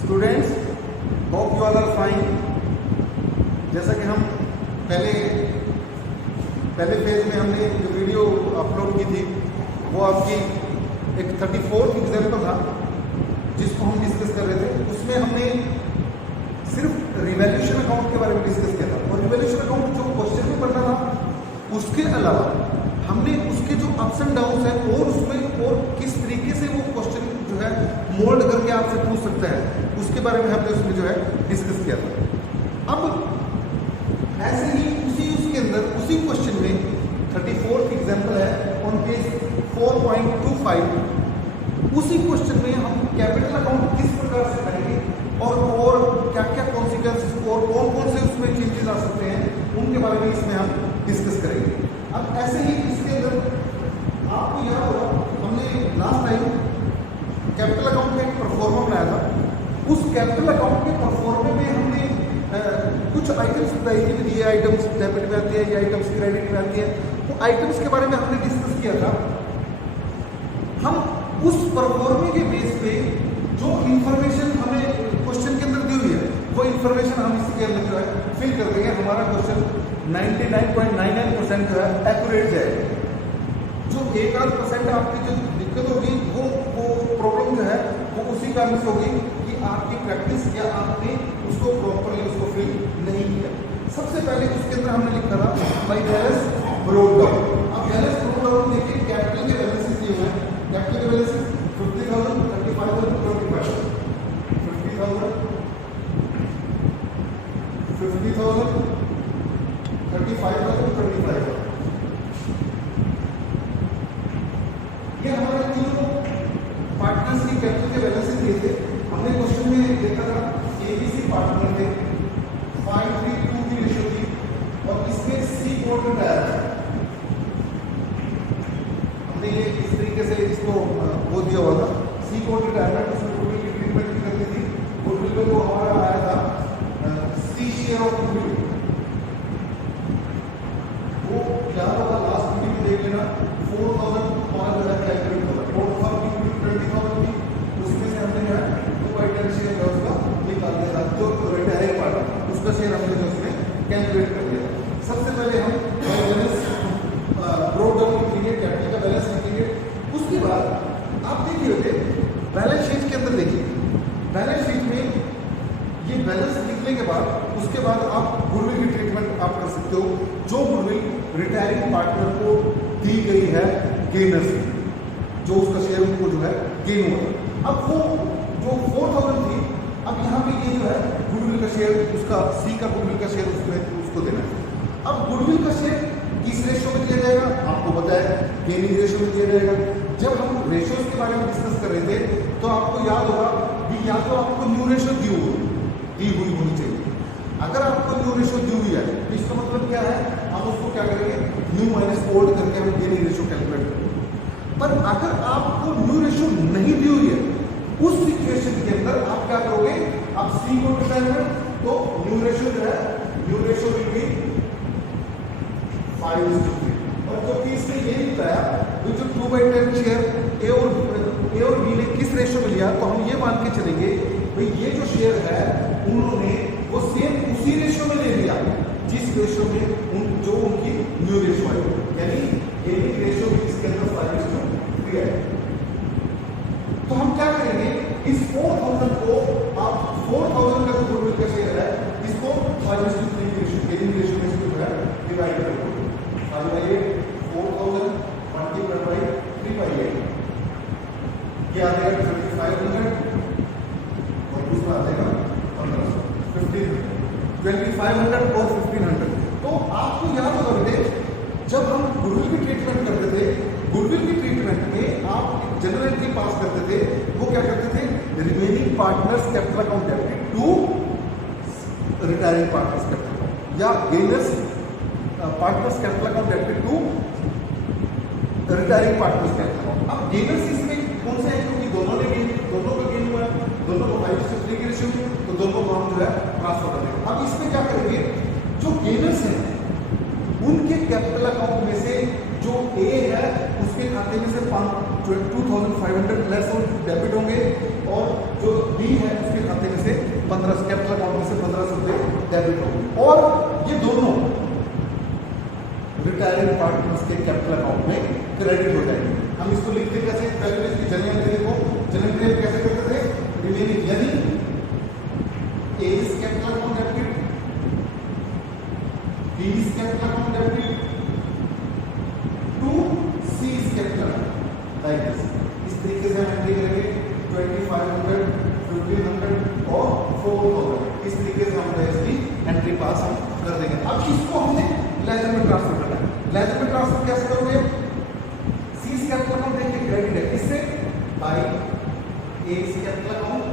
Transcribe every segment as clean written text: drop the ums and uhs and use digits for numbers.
Students, hope you all are fine. जैसा कि हम पहले फेज में हमने जो वीडियो अपलोड की थी वो आपकी एक 34th एग्जाम्पल था जिसको हम डिस्कस कर रहे थे। उसमें हमने सिर्फ रिवैल्यूएशन अकाउंट के बारे में डिस्कस किया था और रिवैल्यूएशन अकाउंट जो क्वेश्चन में पढ़ना था उसके अलावा हमने उसके जो अप्स एंड डाउन्स हैं और उसमें और किस तरीके से वो क्वेश्चन जो है मोल्ड करके आपसे पूछ सकता है उसके बारे में हमने उसमें जो है डिस्कस किया था। अब ऐसे ही उसके अंदर उसी क्वेश्चन में 34th एग्जाम्पल है ऑन पेज 4.25। उसी क्वेश्चन में हम कैपिटल अकाउंट किस प्रकार से करेंगे और क्या क्या कॉन्सिक्वेंसेस और कौन कौन से उसमें चेंजेस आ सकते हैं उनके बारे में इसमें हम डिस्कस करेंगे। अब ऐसे ही इसके अंदर आपको याद होगा हमने लास्ट टाइम कैपिटल अकाउंट में एक परफॉर्मा बनाया था। उस कैपिटल अकाउंट के परफॉर्मे में हमने कुछ आइटम्स बताई थी कि ये आइटम्स डेबिट में आती है, ये आइटम्स क्रेडिट में आती है। वो आइटम्स के बारे में हमने डिस्कस किया था। हम उस परफॉर्मे के बेस पे जो इंफॉर्मेशन हमें क्वेश्चन के अंदर दी हुई है वो इंफॉर्मेशन हम इसके अंदर जो है फिल कर देंगे। हमारा क्वेश्चन 99.99% जो है एक्यूरेट जाएगा। जो 1-8% आपकी जो दिक्कत होगी वो प्रॉब्लम जो है वो उसी कारण से होगी कि आपकी प्रैक्टिस या आपने उसको प्रॉपरली उसको फिल नहीं किया। सबसे पहले उसके अंदर हमने लिखा था बाई बैलेंस ब्रोक डाउन। अब बैलेंस ब्रोक डाउन देखिए कैपिटल के बैलेंसेस दिए हुए हैं। कैपिटल के बैलेंसेस 50,000, 35,000, 25,000, 50,000, 50,000, 35,000, 25,000। ये हमारे तीनों पार्टनर्स की कैपिटल के बैलेंसेस दिए थे। हमने क्वेश्चन में देखा था एबीसी पार्टनर थे, 5:3:2 की रेशियो थी और इसमें सी कोड बताया था। हमने ये इस तरीके से इसको वो दिया हुआ था सी कोड रिटायरमेंट। उसमें गुडविल की ट्रीटमेंट भी करती थी। गुडविल में वो हमारा आया था सी शेयर ऑफ गुडविल। वो क्या होगा लास्ट वीडियो में देख लेना। 4,000 कैलकुलेट होगा। 20,000 की उसमें से हमने जो है 2/10 शेयर जो उसका निकाल दिया था। जो रिटायरिंग पार्ट उसका शेयर हमने जो उसमें कैलकुलेट कर दिया। सबसे पहले हम बैलेंस ब्रोक डाउन लिखेंगे, कैपिटल का बैलेंस लिखेंगे। उसके बाद आप देखिए बैलेंस शीट के अंदर देखिए, बैलेंस शीट में ये बैलेंस लिखने के बाद उसके बाद आप गुडविल की ट्रीटमेंट आप कर सकते हो। जो गुडविल रिटायरिंग पार्टनर को दी गई है गेनर्स की, जो उसका शेयर उनको जो है गेन हुआ। अब वो जो 4,000 थी, अब यहाँ पे ये जो है गुडविल का शेयर उसका सी का गुडविल का शेयर उसको देना है। अब गुडविल का शेयर किस रेशियो में दिया जाएगा आपको पता है, गेनिंग रेशियो में दिया जाएगा। जब हम रेशियोज के बारे में डिस्कस कर रहे थे तो आपको याद होगा कि या तो आपको न्यू रेशियो दी हुई होनी चाहिए। अगर आपको न्यू रेशियो दी हुई है तो इसका मतलब क्या है, हम उसको क्या करेंगे न्यू माइनस ओल्ड करके हम गेनिंग रेशियो कैलकुलेट करेंगे। पर अगर आपको न्यू रेशियो नहीं दी हुई है उस सिचुएशन के अंदर आप क्या करोगे, आप सी को रिटायरमेंट तो न्यू रेशियो जो है न्यू रेशियो विल बी 5:3। और जो कि इसने ये बताया जो 2/10 शेयर ए और बी ने किस रेशियो में लिया, तो हम ये मान के चलेंगे भाई ये जो शेयर है उन्होंने वो सेम उसी रेशियो में ले लिया जिस रेशियो में जो उनकी न्यू रेशियो है, यानी गेनिंग रेशियो भी इसके अंदर 5:3 है। तो हम क्या करेंगे, इस 4,000 को आप 4,000 का जो गुडविल का शेयर है इसको 5:3 की रेशियो गेनिंग रेशियो में जो है डिवाइड करेंगे। 4,000 मल्टीप्लाइड बाय 3/8 क्या आ जाएगा 2,500 और दूसरा आ जाएगा 1,500 2,500 और 1,500। तो आपको याद होगा बेटे जब हम गुडविल की ट्रीटमेंट करते थे, गुडविल की ट्रीटमेंट में आप जनरल एंट्री पास करते थे। वो क्या करते थे, remaining partners capital account debit to retiring partners capital account या gainers partners capital account debit to retiring partners capital account. अब गेनर्स इसमें कौन से हैं, क्योंकि दोनों का गेन हुआ है, दोनों को 5:3 की रेशियो में, तो दोनों को हम जो है ट्रांसफर कर देंगे। अब इसमें क्या करेंगे, जो गेनर्स हैं उनके कैपिटल अकाउंट में से जो ए है उसके खाते में से 2,500 लेस डेबिट होंगे और जो बी है उसके खाते में 15 कैपिटल अकाउंट में से 1500 रुपये डेबिट होंगे और ये दोनों रिटायरिंग पार्टनर्स के कैपिटल अकाउंट में क्रेडिट हो जाएंगे। हम इसको लिखते कैसे, पहले इसकी जनरल एंट्री देखो, जनरल एंट्री कैसे करते थे, रिमेनिंग यदि A is capital account debited, B is capital account debited to C is capital like this. इस तरीके से हम एंट्री करेंगे 2500, 1500 और 4000, इस तरीके से हम इसकी एंट्री पास कर देंगे। अब इसको हमने लेजर में ट्रांसफर करना है। लेजर में ट्रांसफर कैसे करोगे, सी कैपिटल अकाउंट देखिए क्रेडिट है किससे, by A capital account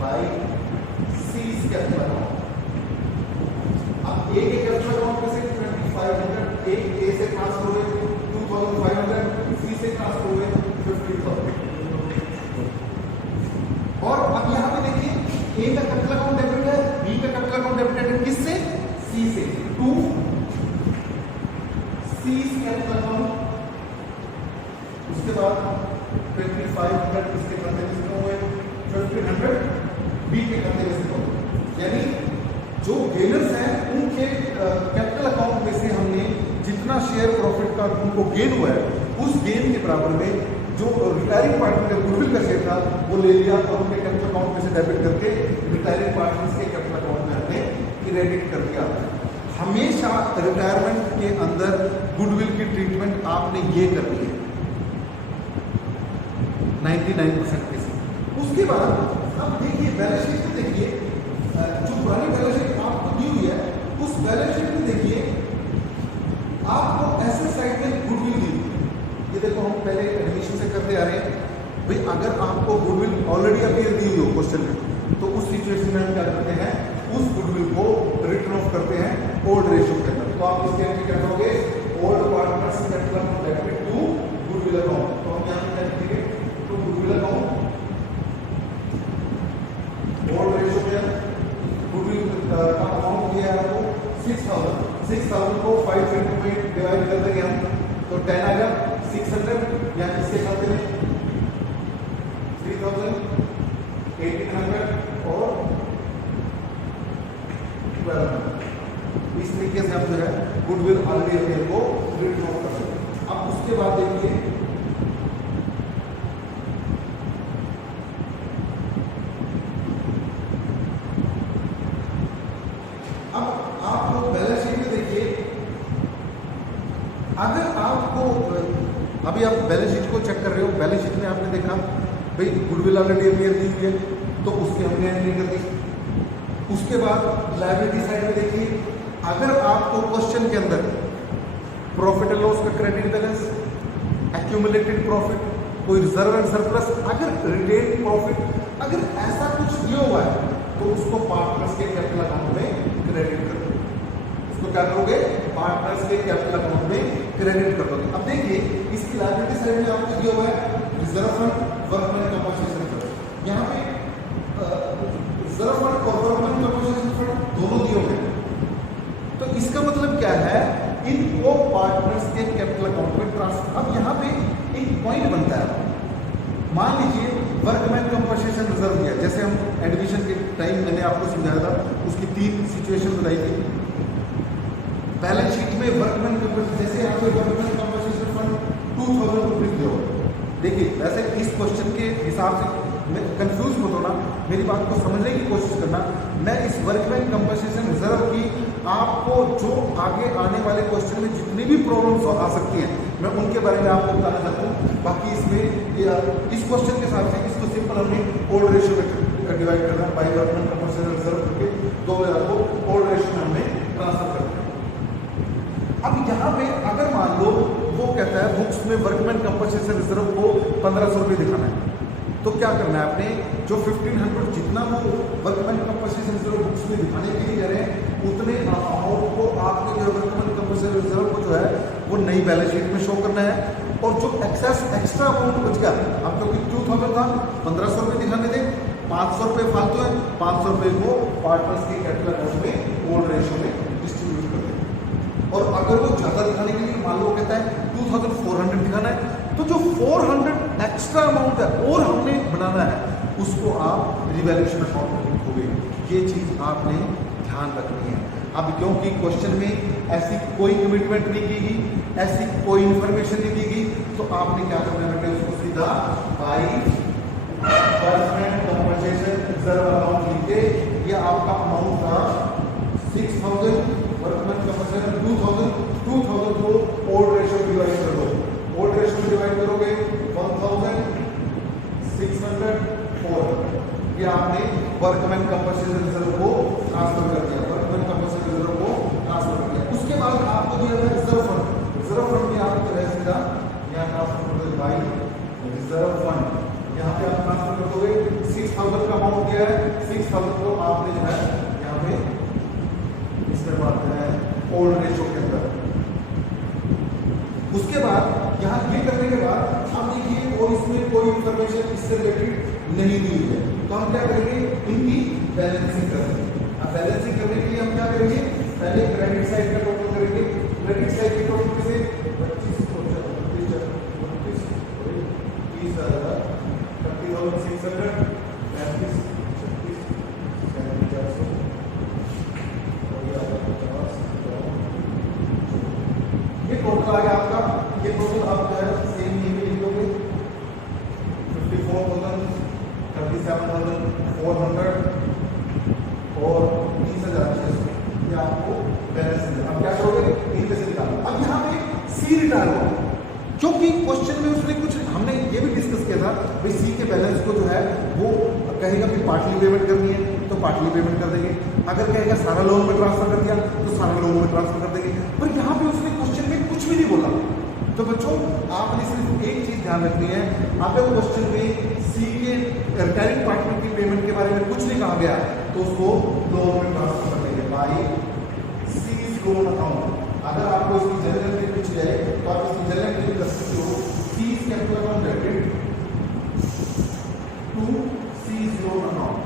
by C capital account. अब ए के कैपिटल अकाउंट में से 2500 ए से ट्रांसफर हुए 2500, सी से ट्रांसफर हुए 50,000। और अब यहां पे देखिए ए का कैपिटल अकाउंट डेबिट है, बी का कैपिटल अकाउंट डेबिट है किससे, सी से, टू सी कैपिटल अकाउंट। उसके बाद 2500 इसके खाते में से हुए, 1500 बी के खाते में से हुए। यानी जो गेनर्स हैं उनके कैपिटल अकाउंट में से हमने जितना शेयर प्रॉफिट का उनको गेन हुआ है उस गेन के बराबर में जो रिटायरिंग पार्टनर का गुडविल का शेयर था वो ले लिया और उनके कैपिटल अकाउंट में से डेबिट करके रिटायरिंग पार्टनर्स के कैपिटल अकाउंट में हमने क्रेडिट कर दिया। हमेशा रिटायरमेंट के अंदर गुडविल की ट्रीटमेंट आपने ये करनी है 99% के साथ। उसके बाद अब देखिए बैलेंस शीट में देखिए, जो पुरानी बैलेंस शीट आपको दी हुई है उस बैलेंस शीट में देखिए आपको ऐसे साइड में गुडविल दी। ये देखो हम पहले एडमिशन से करते आ रहे हैं भाई, अगर आपको गुडविल ऑलरेडी अपीयर दी हुई हो क्वेश्चन में तो उस सिचुएशन में हम क्या करते हैं, उस गुडविल को रिटर्न ऑफ करते हैं ओल्ड रेशियो के अंदर। तो आप इसके एंट्री क्या करोगे, old partners capital account debit to goodwill account. तो हम यहां पे क्या लिखेंगे, तो गुडविल अकाउंट ओल्ड रेशियो में गुडविल का अमाउंट दिया है आपको 6000 को 5 में डिवाइड कर देंगे हम, तो 10 आ गया 600 या इसके खाते में 3000, 1800 और 1200। इस तरीके से हम जो है गुडविल ऑलरेडी अपने को रिटर्न ऑफ कर सकते हैं। अब उसके बाद देखिए अब आप लोग बैलेंस शीट में देखिए, अगर आपको अभी आप बैलेंस शीट को चेक कर रहे हो, बैलेंस शीट में आपने देखा भाई गुडविल ऑलरेडी अपीयर दी हुई है तो उसकी हमने एंट्री कर दी। उसके बाद लायबिलिटी साइड में देखिए, अगर आपको क्वेश्चन के अंदर प्रॉफिट एंड लॉस का क्रेडिट बैलेंस, एक्यूमुलेटेड प्रॉफिट, कोई रिजर्व एंड सरप्लस, अगर रिटेन प्रॉफिट, अगर ऐसा कुछ दिया हुआ है तो उसको पार्टनर्स के कैपिटल अकाउंट में क्रेडिट कर दो। उसको क्या करोगे, पार्टनर्स के कैपिटल अकाउंट में क्रेडिट कर दोगे। अब देखिए इसकी लायबिलिटी साइड में आपको दिया हुआ है reserve fund, workman compensation fund. यहाँ पे रिजर्व फंड और वर्कमैन कंपनसेशन फंड दोनों दिए हुए हैं। तो इसका मतलब क्या है, इनको पार्टनर्स के कैपिटल अकाउंट में ट्रांसफर। अब यहाँ पे एक पॉइंट बनता है, मान लीजिए वर्कमैन कंपनसेशन रिजर्व दिया, जैसे हम एडमिशन के टाइम मैंने आपको समझाया था, उसकी 3 सिचुएशन बताई थी। बैलेंस शीट में वर्कमैन कंपनसेशन, जैसे यहाँ पे वर्कमैन कंपनसेशन फंड 2000 रुपीज दिया हो। देखिए वैसे इस क्वेश्चन के हिसाब से कंफ्यूज मत होना, मेरी बात को समझने की कोशिश करना। मैं इस वर्कमैन कंपनसेशन रिजर्व की आपको जो आगे आने वाले क्वेश्चन में जितनी भी प्रॉब्लम्स आ सकती हैं मैं उनके बारे में आपको बताना चाहता हूँ। बाकी इसमें इस क्वेश्चन के हिसाब से इसको सिंपल हमने ओल्ड रेशियो में डिवाइड करना है, बाय वर्कमैन कंपनसेशन रिजर्व करके 2000 को ओल्ड रेशियो में हमने ट्रांसफर करना है। अब यहाँ पे अगर मान लो वो कहता है बुक्स में वर्कमैन कंपनसेशन रिजर्व को 1500 रुपये दिखाना है, तो क्या करना है, आपने जो 1500 जितना वो वर्कमैन कंपनसेशन रिजर्व बुक्स में दिखाने के लिए कह रहे हैं उतने अमाउंट को आपने जो वर्कमैन कंपनसेशन रिजर्व को जो है वो नई बैलेंस शीट में शो करना है। और जो एक्स्ट्रा अमाउंट बच गया, आप क्योंकि 2000 था 1500 रुपये दिखाने थे, 500 रुपये फालतू है, 500 रुपये को पार्टनर्स के कैपिटल अकाउंट में ओल्ड रेशियो में डिस्ट्रीब्यूट कर दें। और अगर वो ज़्यादा दिखाने के लिए मान लो कहता है 2400 दिखाना है, तो जो 400 एक्स्ट्रा अमाउंट है और हमने बनाना है उसको आप रिवैल्यूएशन अकाउंट में लिंक हो गई। ये चीज़ आपने ध्यान रखनी है। अब क्योंकि क्वेश्चन में ऐसी कोई कमिटमेंट नहीं की गई, ऐसी कोई इंफॉर्मेशन नहीं दी गई, तो आपने क्या करना है बेटे, उसको सीधा by permanent compensation reserve account लिख के, ये आपका अमाउंट था 6000, वर्कमैन कंपनसेशन 2000 को ओल्ड रेशियो डिवाइड कर दो। ओल्ड रेशियो डिवाइड करोगे 1604, ये आपने वर्कमैन कंपनसेशन रिजर्व को ट्रांसफर कर दिया, वर्कमैन कंपनसेशन रिजर्व को ट्रांसफर कर दिया। उसके बाद आपको दिया गया रिजर्व फंड। रिजर्व फंड में आपको है सीधा यहाँ ट्रांसफर कर दो बाई रिजर्व फंड। यहाँ पे आप ट्रांसफर कर दोगे, 6000 का अमाउंट दिया है, 6000 को आपने जो है यहाँ पे इसमें बांटना है ओल्ड रेशियो के अंदर। उसके बाद यहाँ ये करने के बाद हम देखिए और इसमें कोई इंफॉर्मेशन इससे रिलेटेड नहीं दी हुई है, तो हम क्या करेंगे, इनकी बैलेंसिंग करेंगे। अब बैलेंसिंग करने के लिए हम क्या करेंगे, पहले क्रेडिट साइड का टोटल करेंगे। क्रेडिट साइड के टोटल से 25 30,600 ये टोटल आ गया आपका। ये टोटल आप जो है सेम ये भी लिख दोगे 54,000, 37,400 और 30,600, ये आपको बैलेंस है। अब क्या करोगे, इनमें से निकालो। अब यहाँ पे सी रिटायर होगा, क्योंकि क्वेश्चन में उसने कुछ, हमने ये भी डिस्कस किया था भाई सी के बैलेंस को जो है वो कहेगा कि पार्टली पेमेंट करनी है तो पार्टली पेमेंट कर देंगे, अगर कहेगा सारा लोन में ट्रांसफर कर दिया तो सारा लोन में ट्रांसफर कर देंगे। पर यहाँ पे उसने क्वेश्चन में कुछ भी नहीं बोला। तो बच्चों आपने सिर्फ एक चीज ध्यान रखनी है, अगर क्वेश्चन में सी के रिटायरिंग पार्टनर की पेमेंट के बारे में कुछ नहीं कहा गया तो उसको लोन में ट्रांसफर कर देंगे बाई सीज लोन अकाउंट। अगर आपको इसकी जनरल एंट्री पूछ जाए तो आप इसकी जनरल एंट्री कर सकते हो, C's capital account debit to C's loan account.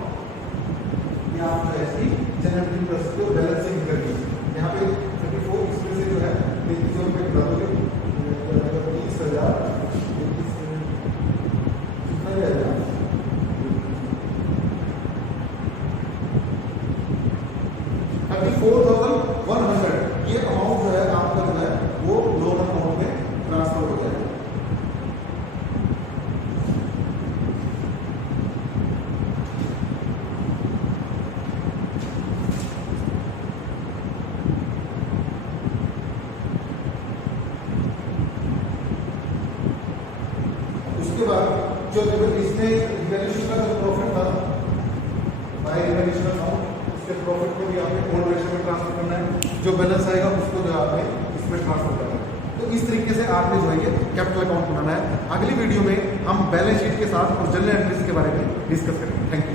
ये आप जो है इसकी जनरल एंट्री कर सकते हो बैलेंसिंग करके। यहाँ पे 34 इसमें से जो है 33 रुपये कर दोगे, 30,000 कितना जाएगा 34,100। ये अमाउंट जो है आपका जो है वो लोन अकाउंट में ट्रांसफर हो जाएगा। उसके बाद जो इसने रिवैल्यूएशन का जो प्रॉफिट था बाय रिवैल्यूएशन अकाउंट, उसके प्रॉफिट को भी आपने ओल्ड रेशियो में ट्रांसफर करना है, जो बैलेंस आएगा उसको जो आपने इसमें ट्रांसफर करना है। तो इस तरीके से आपने जो है ये कैपिटल अकाउंट बनाना है। अगली वीडियो में हम बैलेंस शीट के साथ और जनरल एंट्रीज के बारे में डिस्कस करेंगे। Thank you.